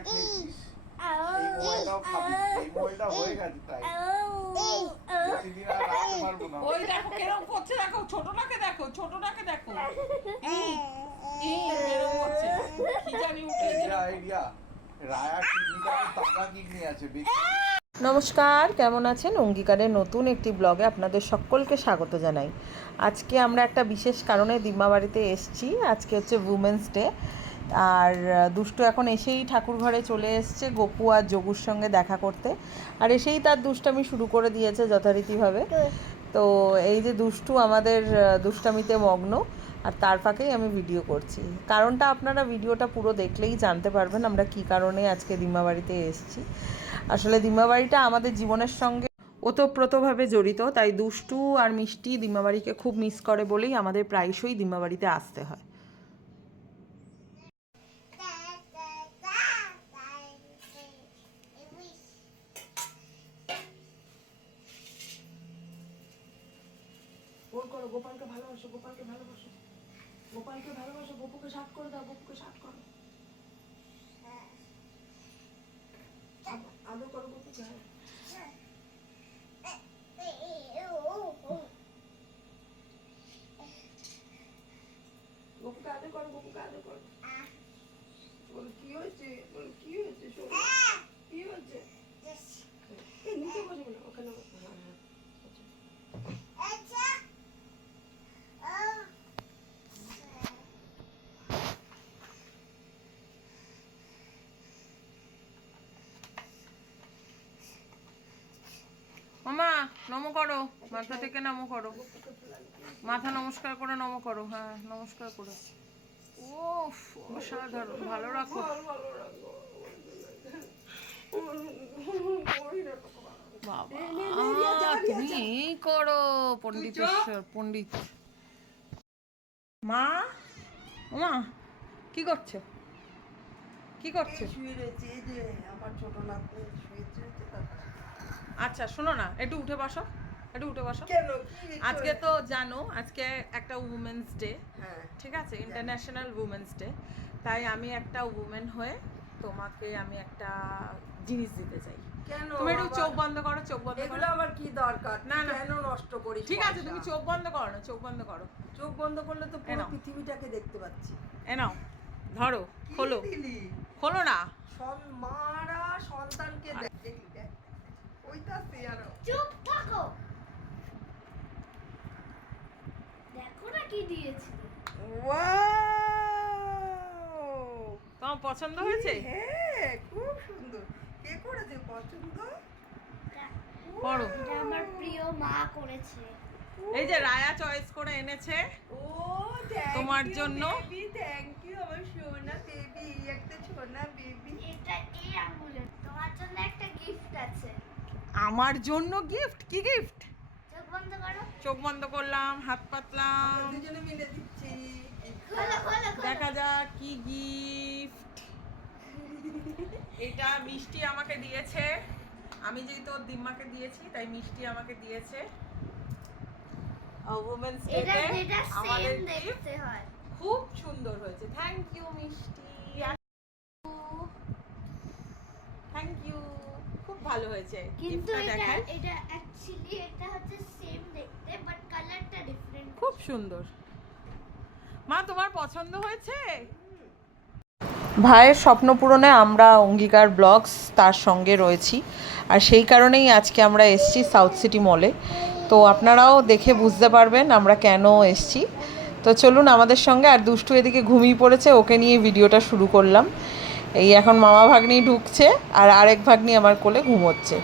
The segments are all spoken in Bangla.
খেয়েছিস এই মোবাইলটাও খাবি এই মোবাইলটা হয়ে গেছে তাই। আর রাখতে পারব না। ওই দেখো কেরম করছে দেখো ছোটটাকে দেখো ছোটটাকে দেখো। নমস্কার কেমন আছেন? অঙ্গীকারের নতুন একটি ব্লগে আপনাদের সকলকে স্বাগত জানাই। আজকে আমরা একটা বিশেষ কারণে দিম্মাবাড়িতে এসেছি। আজকে হচ্ছে উমেন্স ডে আর দুষ্টু এখন এসেই ঠাকুর ঘরে চলে এসছে, গপু আর যোগুর সঙ্গে দেখা করতে। আর এসেই তার দুষ্টামি শুরু করে দিয়েছে যথারীতিভাবে। তো এই যে দুষ্টু আমাদের দুষ্টামিতে মগ্ন, আর তার ফাঁকেই আমি ভিডিও করছি। কারণটা আপনারা ভিডিওটা পুরো দেখলেই জানতে পারবেন আমরা কি কারণে আজকে দিম্মাবাড়িতে এসেছি। আসলে দিম্মাবাড়িটা আমাদের জীবনের সঙ্গে ওতপ্রোতভাবে জড়িত, তাই দুষ্টু আর মিষ্টি দিম্মাবাড়িকে খুব মিস করে বলেই আমাদের প্রায়শই দিম্মাবাড়িতে আসতে হয়। গপুকে সাত করো। আদ- আদর করো গপুকে হ্যাঁ। গপুকে আদর করো গপুকে আদর করো বল কি হয়েছে বল কি হয়েছে শোনো কি হয়েছে এই নিচে বসে না ওখানে বসো। হ্যাঁ হ্যাঁ মামা, নম করো। মাথা থেকে নম করো। মাথা নমস্কার করে নম করো। হ্যাঁ নমস্কার করে। ও অসাধারণ। ভালো রাখো। তুমি করো পণ্ডিতেশ্বর পণ্ডিত। মা মা কি করছ? কি করছ? শুয়ে রয়েছে, এই যে আমার ছোট নাতনি। আচ্ছা শোনো না একটু উঠে বসো একটু উঠে বসো। কেন? আজকে তো জানো আজকে একটা উমেন্স ডে হ্যাঁ। ঠিক আছে? ইন্টারন্যাশনাল উমেন্স ডে তাই আমি একটা উমেন হয়ে তোমাকে আমি একটা জিনিস দিতে চাই। কেন তুমি একটু চোখ বন্ধ করো চোখ বন্ধ করো। এগুলো আবার কি দরকার? না, না। কেন নষ্ট করিস ঠিক আছে তুমি চোখ বন্ধ করো না চোখ বন্ধ করো। চোখ বন্ধ করলে তো পুরো পৃথিবীটাকে দেখতে পাচ্ছি। এ নাও ধরো খোলো। খোলো না। মারা সন্তানকে আরও। চুপ থাকো। দেখো না কি দিয়েছি। ওয়াও তোমার পছন্দ হয়েছে? হ্যাঁ খুব সুন্দর। কে করেছে? পছন্দ? পড়ো। এটা আমার প্রিয় মা করেছে। এই যে রায়া চয়েস করে এনেছে। ও থ্যাংক তোমার জন্য? বেবি থ্যাংক ইউ আমার সোনা বেবি একটা সোনা বেবি এটা এই আঙ্গুলের তোমার জন্য একটা গিফট আছে। আমার জন্য গিফট কি গিফট চোখ বন্ধ করো। চোখ বন্ধ করলাম হাত পাতলাম। দেখা যাক কি গিফট এটা মিষ্টি আমাকে দিয়েছে। আমি যেহেতু ওর দিম্মাকে দিয়েছি তাই মিষ্টি আমাকে দিয়েছে। আমাদের গিফট খুব সুন্দর হয়েছে। থ্যাংক ইউ মিষ্টি থ্যাংক ইউ খুব ভালো হয়েছে কিন্তু এটা এটা অ্যাকচুয়ালি এটা হচ্ছে সেম দেখতে বাট কালারটা ডিফারেন্ট খুব সুন্দর। মা তোমার পছন্দ হয়েছে? ভাইয়ের স্বপ্ন পূরণে আমরা অঙ্গীকার ব্লগস তার সঙ্গে রয়েছি। আর সেই কারণেই আজকে আমরা এসছি সাউথ সিটি মলে তো আপনারাও দেখে বুঝতে পারবেন আমরা কেন এসছি। তো চলুন আমাদের সঙ্গে আর দুষ্টু এদিকে ঘুমিয়ে পড়েছে ওকে নিয়ে ভিডিওটা শুরু করলাম। এই এখন মামা ভাগ্নি ঢুকছে আর আরেক ভাগ্নি আমার কোলে ঘুমোচ্ছে।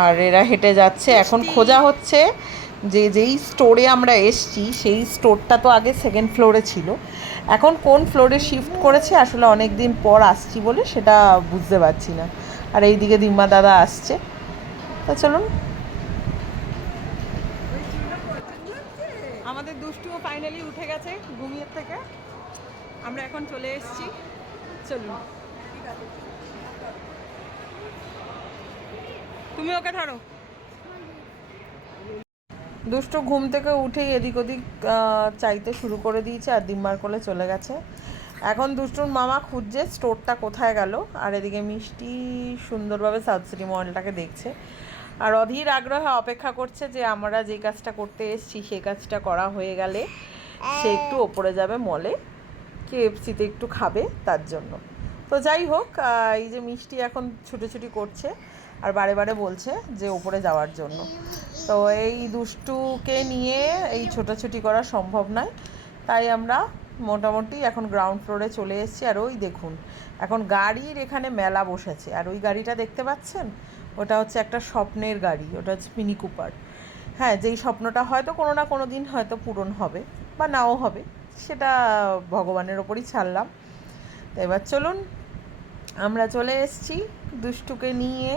আর এরা হেঁটে যাচ্ছে। এখন খোঁজা হচ্ছে যে যেই স্টোরে আমরা এসছি সেই স্টোরটা তো আগে সেকেন্ড ফ্লোরে ছিল। এখন কোন ফ্লোরে শিফট করেছে আসলে অনেক দিন পর আসছি বলে সেটা বুঝতে পারছি না। আর এইদিকে দিম্মা দাদা আসছে। তা চলুন। আমাদের দুষ্টুও ফাইনালি উঠে গেছে ঘুমিয়ে থেকে। আমরা এখন চলে এসেছি। চলুন। তুমি ওকে ধরো দুষ্টু ঘুম থেকে উঠেই এদিক ওদিক চাইতে শুরু করে দিয়েছে আর দিম্মার কোলে চলে গেছে। এখন দুষ্টুর মামা খুঁজছে স্টোরটা কোথায় গেল, আর এদিকে মিষ্টি সুন্দরভাবে সাউথ সিটি মলটাকে দেখছে। আর অধীর আগ্রহে অপেক্ষা করছে যে আমরা যে কাজটা করতে এসেছি সেই কাজটা করা হয়ে গেলে সে একটু ওপরে যাবে মলে, কেএফসিতে একটু খাবে তার জন্য। তো যাই হোক এই যে মিষ্টি এখন ছুটোছুটি করছে আর বারে বারে বলছে যে ওপরে যাওয়ার জন্য। তো এই দুষ্টুকে নিয়ে এই ছোটাছুটি করা সম্ভব নয়। তাই আমরা মোটামুটি এখন গ্রাউন্ড ফ্লোরে চলে এসেছি আর ওই দেখুন, এখন গাড়ির এখানে মেলা বসেছে। আর ওই গাড়িটা দেখতে পাচ্ছেন? ওটা হচ্ছে একটা স্বপ্নের গাড়ি, ওটা হচ্ছে মিনি কুপার হ্যাঁ যেই স্বপ্নটা হয়তো কোনো না কোনো দিন হয়তো পূরণ হবে বা নাও হবে, সেটা ভগবানের ওপরই ছাড়লাম। তো এবার চলুন, আমরা চলে এসেছি দুষ্টুকে নিয়ে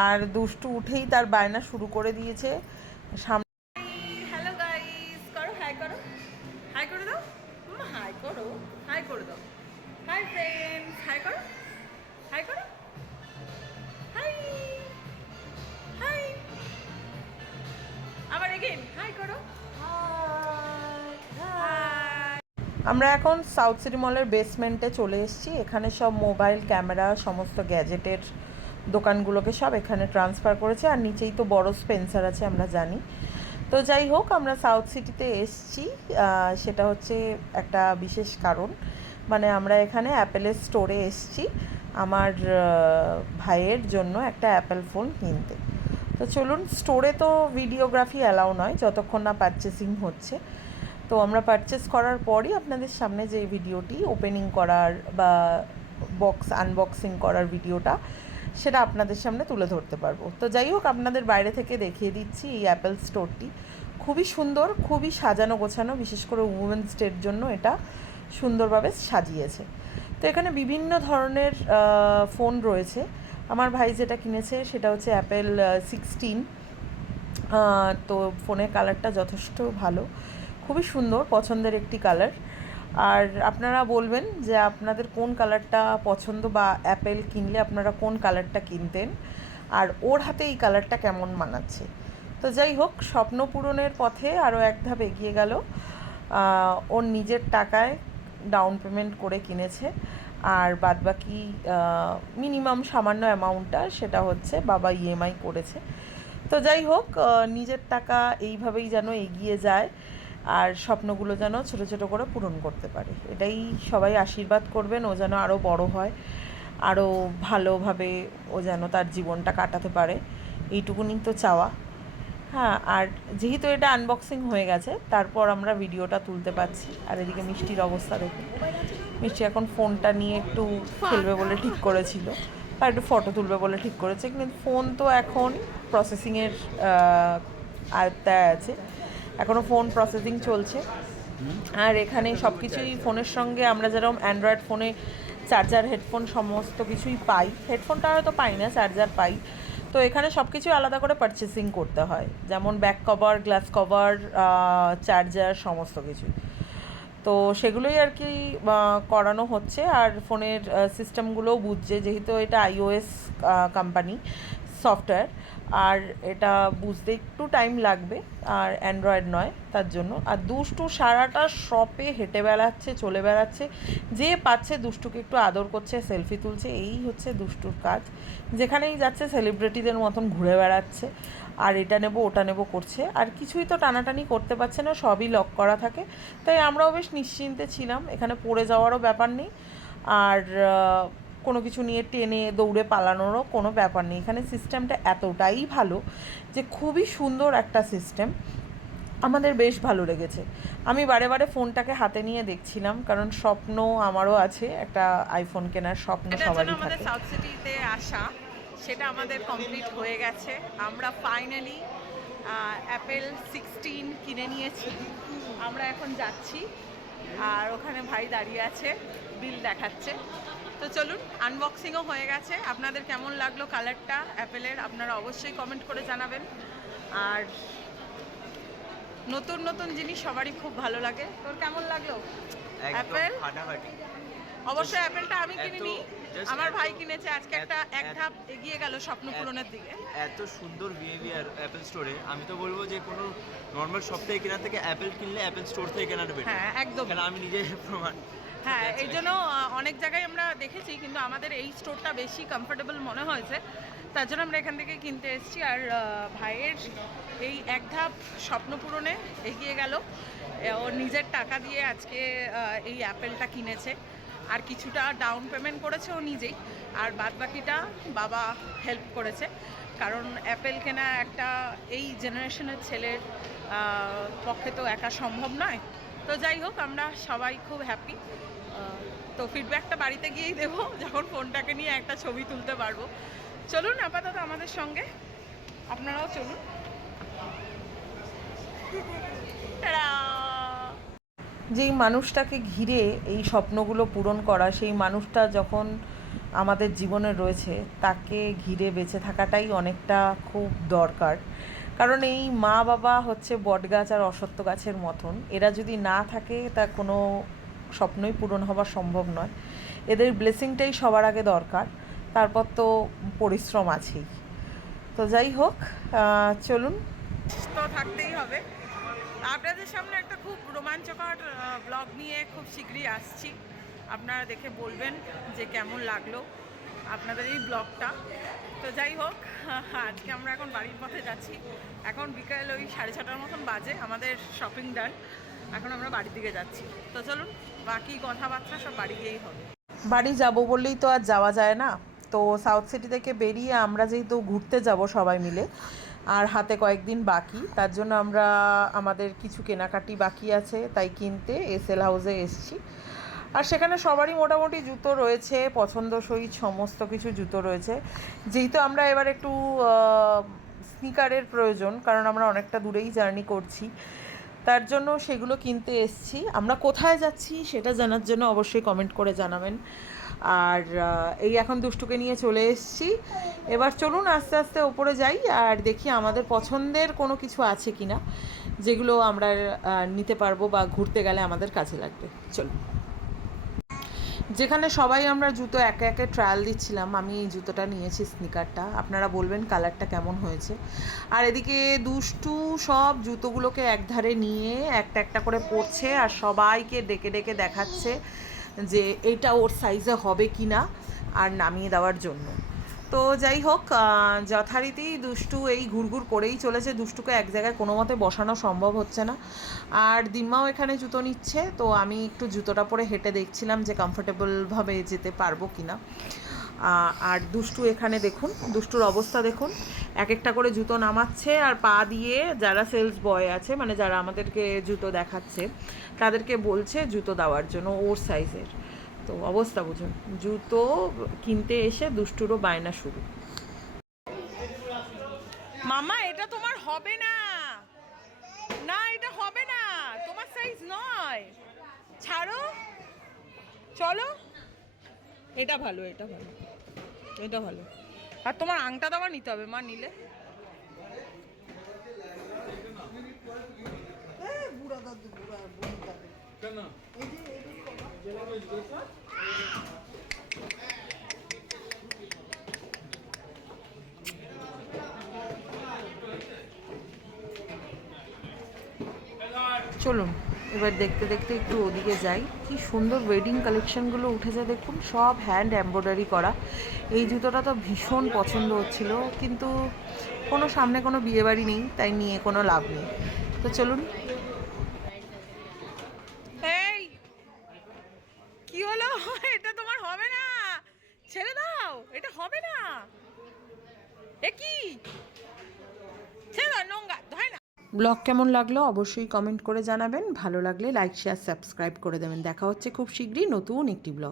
আর দুষ্টু উঠেই তার বায়না শুরু করে দিয়েছে। সামনে হ্যালো গাইস করো হাই করো। হাই করে দাও। হাই করো হাই করে দাও। হাই ফ্রেন্ডস হাই করো। হাই করো। হাই হাই আবার এগেইন হাই করো। আমরা এখন সাউথ সিটি মলের বেসমেন্টে চলে এসেছি। এখানে সব মোবাইল ক্যামেরা সমস্ত গ্যাজেটের দোকানগুলোকে সব এখানে ট্রান্সফার করেছে, আর নিচেই তো বড় স্পেন্সার আছে, আমরা জানি। তো যাই হোক, আমরা সাউথ সিটিতে এসেছি সেটা হচ্ছে একটা বিশেষ কারণ। মানে আমরা এখানে অ্যাপেলের স্টোরে এসেছি, আমার ভাইয়ের জন্য একটা অ্যাপেল ফোন কিনতে। তো চলুন স্টোরে তো ভিডিওগ্রাফি অ্যালাউ নয়, যতক্ষণ না পারচেসিং হচ্ছে। তো আমরা পারচেস করার পরই আপনাদের সামনে যে ভিডিওটি ওপেনিং করার বা বক্স আনবক্সিং করার ভিডিওটা সেটা আপনাদের সামনে তুলে ধরতে পারব। তো যাই হোক, আপনাদের বাইরে থেকে দেখিয়ে দিচ্ছি এই অ্যাপেল স্টোরটি খুবই সুন্দর, খুবই সাজানো গোছানো, বিশেষ করে উমেন্স ডের জন্য এটা সুন্দরভাবে সাজিয়েছে। তো এখানে বিভিন্ন ধরনের ফোন রয়েছে। আমার ভাই যেটা কিনেছে সেটা হচ্ছে অ্যাপেল সিক্সটিন তো ফোনের কালারটা যথেষ্ট ভালো। খুবই সুন্দর, পছন্দের একটি কালার। আর আপনারা বলবেন যে আপনাদের কোন কালারটা পছন্দ বা অ্যাপেল কিনলে আপনারা কোন কালারটা কিনতেন, আর ওর হাতে এই কালারটা কেমন মানাচ্ছে। তো যাই হোক, স্বপ্ন পূরণের পথে আরও এক ধাপ এগিয়ে গেল। ওর নিজের টাকায় ডাউন পেমেন্ট করে কিনেছে। আর বাদবাকি মিনিমাম সামান্য অ্যামাউন্টটা সেটা হচ্ছে বাবা ইএমআই করেছে। তো যাই হোক নিজের টাকা এইভাবেই যেন এগিয়ে যায়। আর স্বপ্নগুলো যেন ছোট ছোট করে পূরণ করতে পারে। এটাই সবাই আশীর্বাদ করবেন, ও যেন আরও বড় হয় আরও ভালোভাবে ও যেন তার জীবনটা কাটাতে পারে, এইটুকুনি তো চাওয়া। হ্যাঁ আর যেহেতু এটা আনবক্সিং হয়ে গেছে, তারপর আমরা ভিডিওটা তুলতে পারছি। আর এদিকে মিষ্টির অবস্থা দেখুন। মিষ্টি এখন ফোনটা নিয়ে একটু খেলবে বলে ঠিক করেছিল, বা একটু ফটো তুলবে বলে ঠিক করেছে, কিন্তু ফোন তো এখন প্রসেসিংয়ের আয়ত্তায় আছে। এখনও ফোন প্রসেসিং চলছে। আর এখানে সব কিছুই ফোনের সঙ্গে আমরা যেরকম অ্যান্ড্রয়েড ফোনে চার্জার হেডফোন সমস্ত কিছুই পাই। হেডফোনটা হয়তো পাই না চার্জার পাই। তো এখানে সব কিছুই আলাদা করে পারচেসিং করতে হয়। যেমন back cover glass cover charger সমস্ত কিছু তো সেগুলোই আর কি করানো হচ্ছে। আর ফোনের সিস্টেমগুলোও বুঝছে, যেহেতু এটা আইওএস কোম্পানি সফটওয়্যার। আর এটা বুঝতে একটু টাইম লাগবে, আর অ্যান্ড্রয়েড নয়, তার জন্য। আর দুষ্টু সারাটা শপে হেঁটে বেড়াচ্ছে, চলে বেড়াচ্ছে। যে পাচ্ছে দুষ্টুকে একটু আদর করছে সেলফি তুলছে, এই হচ্ছে দুষ্টুর কাজ। যেখানেই যাচ্ছে সেলিব্রিটিদের মতন ঘুরে বেড়াচ্ছে। আর এটা নেব, ওটা নেব করছে। আর কিছুই তো টানাটানি করতে পারছে না, সবই লক করা থাকে। তাই আমরাও বেশ নিশ্চিন্তে ছিলাম, এখানে পড়ে যাওয়ারও ব্যাপার নেই। আর কোনো কিছু নিয়ে টেনে দৌড়ে পালানোরও কোনো ব্যাপার নেই। এখানে সিস্টেমটা এতটাই ভালো যে খুবই সুন্দর একটা সিস্টেম আমাদের বেশ ভালো লেগেছে। আমি বারে বারে ফোনটাকে হাতে নিয়ে দেখছিলাম কারণ স্বপ্ন আমারও আছে একটা আইফোন কেনার স্বপ্ন সবারই থাকে। সাউথ সিটিতে আসা সেটা আমাদের কমপ্লিট হয়ে গেছে। আমরা ফাইনালি অ্যাপেল সিক্সটিন কিনে নিয়েছি। আমরা এখন যাচ্ছি। আর ওখানে ভাই দাঁড়িয়ে আছে বিল দেখাচ্ছে। তো চলুন আনবক্সিংও হয়ে গেছে। আপনাদের কেমন লাগল কালারটা অ্যাপেলের আপনারা অবশ্যই কমেন্ট করে জানাবেন। আর নতুন নতুন জিনিস সবারই খুব ভালো লাগে। তোর কেমন লাগল? অ্যাপেল অবশ্যই অ্যাপেলটা আমি কিনিনি আমার ভাই কিনেছে আজকে একটা এক ধাপ এগিয়ে গেল স্বপ্ন পূরণের দিকে। এত সুন্দর বিহেভিয়ার অ্যাপেল স্টোরে আমি তো বলব যে কোনো নর্মাল শপ থেকে কেনার থেকে অ্যাপেল কিনলে অ্যাপেল স্টোর থেকে কেনাটা বেটার হ্যাঁ একদম। আমি নিজে প্রমাণ হ্যাঁ এই জন্য অনেক জায়গায় আমরা দেখেছি কিন্তু আমাদের এই স্টোরটা বেশি কমফোর্টেবল মনে হয়েছে। তার জন্য আমরা এখান থেকে কিনতে এসেছি। আর ভাইয়ের এই এক ধাপ স্বপ্ন পূরণে এগিয়ে গেল। ওর নিজের টাকা দিয়ে আজকে এই অ্যাপেলটা কিনেছে। আর কিছুটা ডাউন পেমেন্ট করেছে ও নিজেই। আর বাদ বাকিটা বাবা হেল্প করেছে। কারণ অ্যাপেল কেনা একটা এই জেনারেশনের ছেলের পক্ষে তো একা সম্ভব নয়। তো যাই হোক আমরা সবাই খুব হ্যাপি তো ফিডব্যাকটা বাড়িতে গিয়েই দেবো, যখন ফোনটাকে নিয়ে একটা ছবি তুলতে পারব। চলুন আপাতত আমাদের সঙ্গে, আপনারাও চলুন! যেই মানুষটাকে ঘিরে এই স্বপ্নগুলো পূরণ করা, সেই মানুষটা যখন আমাদের জীবনে রয়েছে, তাকে ঘিরে বেঁচে থাকাটাই অনেকটা খুব দরকার। কারণ এই মা বাবা হচ্ছে বটগাছ আর অসত্য গাছের মতন। এরা যদি না থাকে, তা কোনো স্বপ্নই পূরণ হওয়া সম্ভব নয়। এদের ব্লেসিংটাই সবার আগে দরকার। তারপর তো পরিশ্রম আছেই। তো যাই হোক চলুন। তো থাকতেই হবে। আপনাদের সামনে একটা খুব রোমাঞ্চকর ব্লগ নিয়ে খুব শীঘ্রই আসছি। আপনারা দেখে বলবেন যে কেমন লাগল আপনাদের এই ব্লগটা তো যাই হোক, আজকে আমরা এখন বাড়ির পথে যাচ্ছি। এখন বিকাল ওই সাড়ে ছটার মতন বাজে, আমাদের শপিং ডান এখন আমরা বাড়ির দিকে যাচ্ছি। তো চলুন, বাকি কথাবার্তা সব বাড়ি গিয়েই হবে। বাড়ি যাব বললেই তো আর যাওয়া যায় না। তো সাউথ সিটি থেকে বেরিয়ে আমরা যেহেতু ঘুরতে যাব সবাই মিলে, আর হাতে কয়েকদিন বাকি, তার জন্য আমরা আমাদের কিছু কেনাকাটি বাকি আছে, তাই কিনতে এসএল হাউসে এসছি। আর সেখানে সবারই মোটামুটি জুতো রয়েছে, পছন্দসই সমস্ত কিছু জুতো রয়েছে। যেহেতু আমরা এবার একটু স্নিকারের প্রয়োজন, কারণ আমরা অনেকটা দূরেই জার্নি করছি। তার জন্য সেগুলো কিনতে এসছি। আমরা কোথায় যাচ্ছি সেটা জানার জন্য অবশ্যই কমেন্ট করে জানাবেন। আর এই এখন দুষ্টুকে নিয়ে চলে এসছি। এবার চলুন আস্তে আস্তে ওপরে যাই আর দেখি আমাদের পছন্দের কোনো কিছু আছে কি না যেগুলো আমরা নিতে পারব বা ঘুরতে গেলে আমাদের কাজে লাগবে। চলুন। যেখানে সবাই আমরা জুতো একে একে ট্রায়াল দিচ্ছিলাম, আমি এই জুতোটা নিয়েছি স্নিকারটা আপনারা বলবেন কালারটা কেমন হয়েছে। আর এদিকে দুষ্টু সব জুতোগুলোকে একধারে নিয়ে একটা একটা করে পরছে আর সবাইকে ডেকে ডেকে দেখাচ্ছে যে এটা ওর সাইজে হবে কি না আর নামিয়ে দেওয়ার জন্য। তো যাই হোক যথারীতি দুষ্টু এই ঘুরঘুর করেই চলেছে। দুষ্টুকে এক জায়গায় কোনো মতে বসানো সম্ভব হচ্ছে না। আর দিম্মাও এখানে জুতো নিচ্ছে, তো আমি একটু জুতোটা পরে হেঁটে দেখছিলাম যে কমফোর্টেবলভাবে যেতে পারব কি না আর দুষ্টু এখানে দেখুন, দুষ্টুর অবস্থা দেখুন। এক একটা করে জুতো নামাচ্ছে আর পা দিয়ে যারা সেলস বয় আছে মানে যারা আমাদেরকে জুতো দেখাচ্ছে, তাদেরকে বলছে জুতো দেওয়ার জন্য ওর সাইজের তো অবস্থা বুঝুন জুতো কিনতে এসে দুষ্টুরও বায়না শুরু। মামা, এটা তোমার হবে না। না, এটা হবে না। তোমার সাইজ নয়। ছাড়ো। চলো। এটা ভালো এটা ভালো। এটা ভালো। আর তোমার আংটা দাবা নিতে হবে। মা, নিলে। চলুন, এবার দেখতে দেখতে একটু ওদিকে যাই। কি সুন্দর ওয়েডিং কালেকশনগুলো উঠেছে দেখুন, সব হ্যান্ড এম্ব্রয়ডারি করা। এই জুতোটা তো ভীষণ পছন্দ হচ্ছিল, কিন্তু কোনো সামনে কোনো বিয়েবাড়ি নেই, তাই নিয়ে কোনো লাভ নেই। তো চলুন এই কি হলো এটা তোমার হবে না ছেড়ে দাও এটা হবে না এ কি ছেড়ে দাও নোংরা হয় না ব্লগ কেমন লাগল অবশ্যই কমেন্ট করে জানাবেন। ভালো লাগলে লাইক শেয়ার সাবস্ক্রাইব করে দেবেন। দেখা হচ্ছে খুব শীঘ্রই নতুন একটি ব্লগ